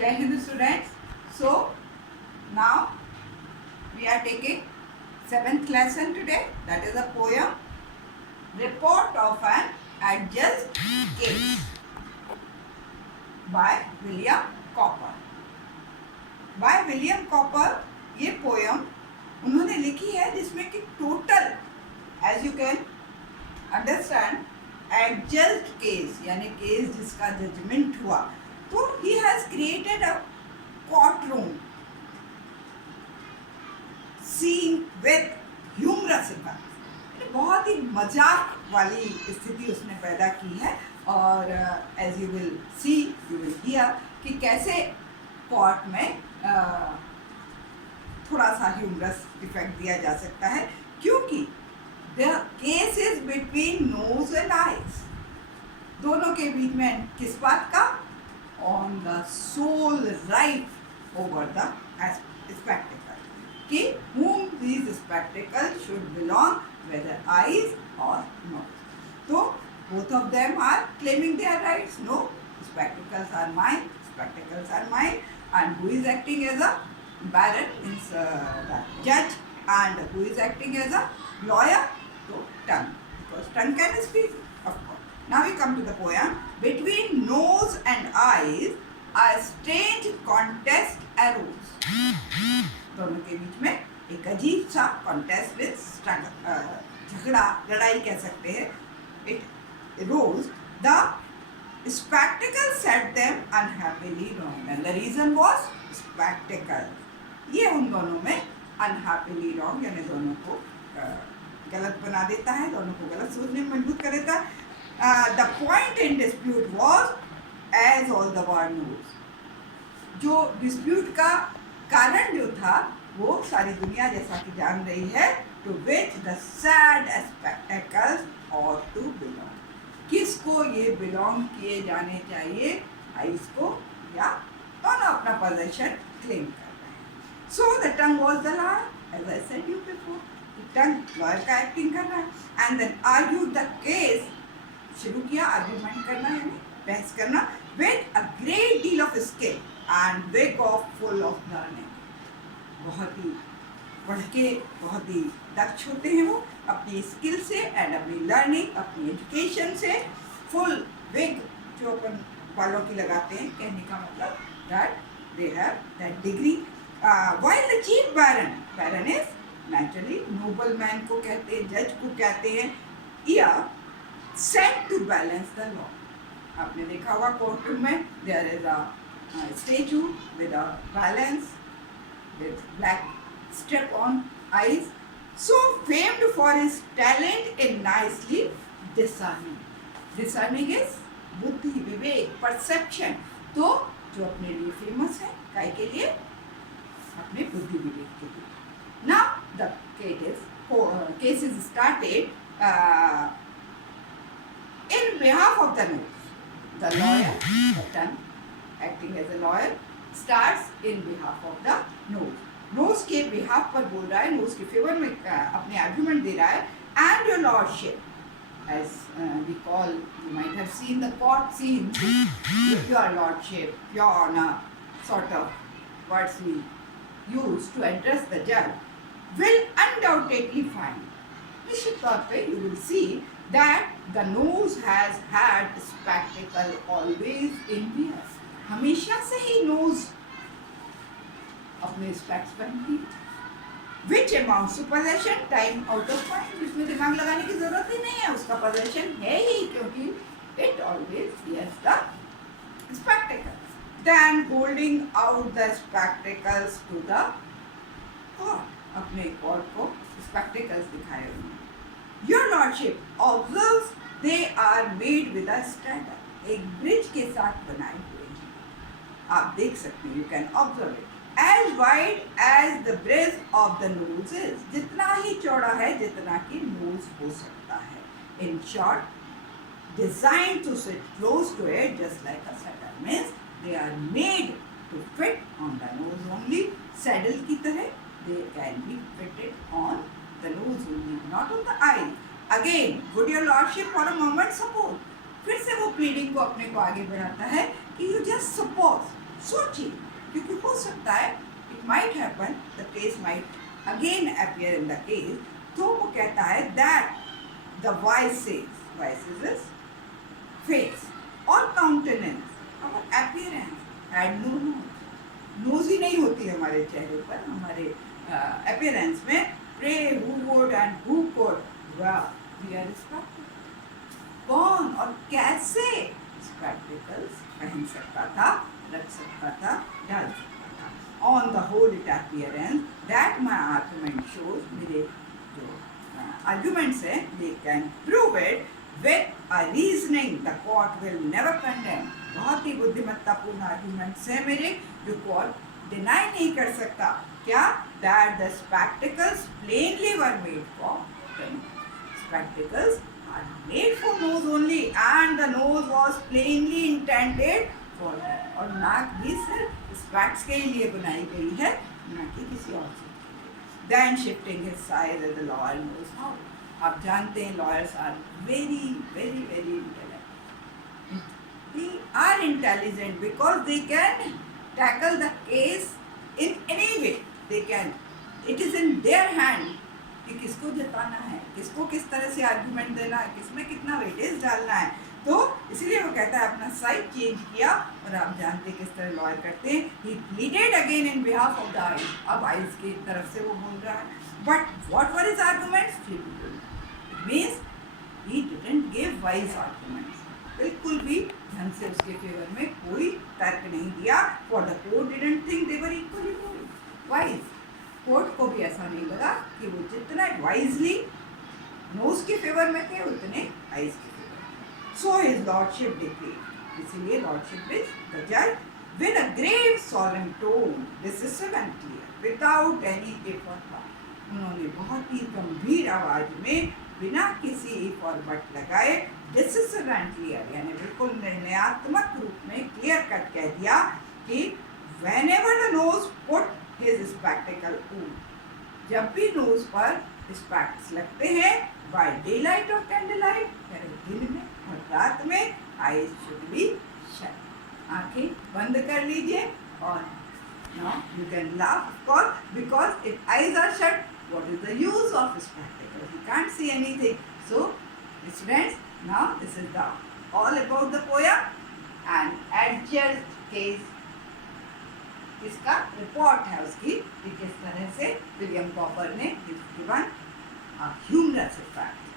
Jai Hind students. So now we are taking 7th lesson today. That is a poem, Report of an Adjust Case by William Cowper. By William Cowper ये poem उन्होंने लिखी है जिसमें कि total as you can understand adjudged case यानी case जिसका judgement हुआ, तो he has created a court room scene with humorous effect. बहुत ही मजाक वाली स्थिति उसने पैदा की है और as you will see you will hear कि कैसे कोर्ट में थोड़ा सा ह्यूमरस इफेक्ट दिया जा सकता है, क्योंकि the case is between nose and eyes. दोनों के बीच में किस बात का? On the sole right over the spectacle, कि whom these spectacles should belong, whether eyes or nose. So both of them are claiming their rights. No, spectacles are mine, spectacles are mine, and who is acting as a baron is the judge, and who is acting as a lawyer? So tongue, because tongue can speak, of course. Now we come to the poem. Between nose and eyes, a strange contest arose. दोनों के बीच में एक अजीब सा contest with झगड़ा, लड़ाई कह सकते हैं। It rose the spectacle set them unhappily wrong and the reason was spectacle. ये उन दोनों में अनहैपीली रॉन्ग यानी दोनों को गलत बना देता है, दोनों को गलत सोचने में मजबूर कर देता है। The point in dispute was as all the world knows. जो डिस्प्यूट का कारण जो था वो सारी दुनिया जैसा कि जान रही है। To which the said spectacles ought to belong, किसको ये बिलोंग किए जाने चाहिए, आइज को या दोनों अपना पोजीशन क्लेम कर रहे हैं। So the tongue was the lawyer, as I said you before, tongue lawyer का एक्टिंग कर रहा है। And then argue the case, शुरू किया आर्ग्यूमेंट करना यानी बहस करना, with a great deal of skill and wig of full of learning. बहुत ही पढ़ के बहुत ही दक्ष होते हैं वो अपनी स्किल से एंड अपनी लर्निंग, अपनी एजुकेशन से। फुल विग जो अपन बालों की लगाते हैं, कहने का मतलब that they have that degree. While the chief baron, baron is naturally noble man को कहते हैं, जज को कहते हैं, या sat to balance the law. आपने देखा होगा कोर्ट रूम में there is a statue with a balance with black strip on eyes, so famed for his talent in nicely discerning. Discerning is बुद्धि, विवेक, perception. तो जो अपने लिए फेमस है, काय के लिए? अपने बुद्धि विवेक के लिए। Now the case is started in behalf of the nose. The lawyer, the tongue, acting as a lawyer, starts in behalf of the nose. Nose के behalf पर बोल रहा है, nose के फेवर में अपने आर्गुमेंट दे रहा है। And your lordship, as we call, you might have seen the court scenes, your lordship, your honor, sort of words we use to address the judge, will undoubtedly find. निश्चित तौर पे you will see that the nose has had spectacle always in wear. हमेशा से he knows अपने specs पहनती है। Which amounts to possession time out of mind, जिसमें दिमाग लगाने की जरूरत ही नहीं है, उसका पोजेशन है ही, क्योंकि it always wears the spectacles. Then holding out the spectacles to the court, अपने कोर्ट को स्पेक्टिकल्स दिखाए उन्होंने। Your lordship observes they are made with a standard, एक ब्रिज के साथ बनाए हुए, आप देख सकते हैं, you can observe it. As wide as the breadth of the nose is, जितना ही चौड़ा है जितना कि नोज हो सकता है। In short, design to sit close to it just like a saddle, means they are made to fit on the nose only. Saddle की तरह they can be fitted on the nose only, not on the eye. Again, would your lordship for a moment suppose, फिर से वो pleading को अपने को आगे बढ़ाता है कि यू जस्ट सपोज सोचिए, क्योंकि हो सकता है it might happen, the case might again appear in the case. तो वो कहता है that the voice is face और काउंटेनेंस, और appearance had no nose. Nose ही नहीं होती हमारे चेहरे पर, हमारे अपीयरेंस में. Pray who would and who could wear spectacles. कौन और कैसे स्पेक्टेकल्स पहन सकता था, रख सकता था, डाल सकता था. On the whole it appearance that my argument shows, मेरे जो आर्गुमेंट्स है they can prove it with a reasoning the court will never condemn. बहुत ही बुद्धिमत्तापूर्ण आर्गुमेंट्स है मेरे, जो कोर्ट डिनाई नहीं कर सकता. क्या? That the spectacles plainly were made for spectacles are made for nose only and the nose was plainly intended for that. और नाक भी सिर्फ स्पेक्ट्स के लिए बनाई गई है, ना कि किसी और चीज के लिए. Then shifting his size as the lawyer knows how. आप जानते हैं lawyers are very very very intelligent. They are intelligent because they can tackle the case in any way. They can. It is in their hand कि किसको जिताना है, किसको किस तरह से आर्गुमेंट देना है, किसमें कितना वेटेज डालना है. तो इसलिए वो कहता है अपना साइड चेंज किया. और आप जानते हैं किस तरह लॉयर करते हैं. He pleaded again in behalf of the eyes. अब आइज की तरफ से वो बोल रहा है. But what were his arguments? It means he didn't give wise arguments. बिल्कुल भी ढंग से उसके फेवर में कोई तर्क नहीं दिया. For the court didn't think they were equally wise. Court को भी ऐसा नहीं लगा कि वो जितना वाइजली नोज के फेवर में थे उतने आइज के फेवर में. So his lordship declared. इसीलिए लॉर्डशिप इज द जज with a grave solemn tone, decisive and clear, without any if और बट. उन्होंने बहुत ही गंभीर आवाज में बिना किसी इफ और बट लगाए डिसिसिव एंड क्लियर, यानी बिल्कुल निर्णयात्मक रूप में क्लियर कट कह दिया कि whenever the nose put his spectacle on, जब भी नोज पर स्पेक्ट्स लगते हैं by daylight or candlelight, दिन में और रात में, eyes should be shut. आंखें बंद कर लीजिए. और now you can laugh of course, because if eyes are shut, what is the use of spectacles? You can't see anything. So students, now this is the all about the poem and adjudged case. इसका report है उसकी कि किस तरह से William copper ने given humerus effect.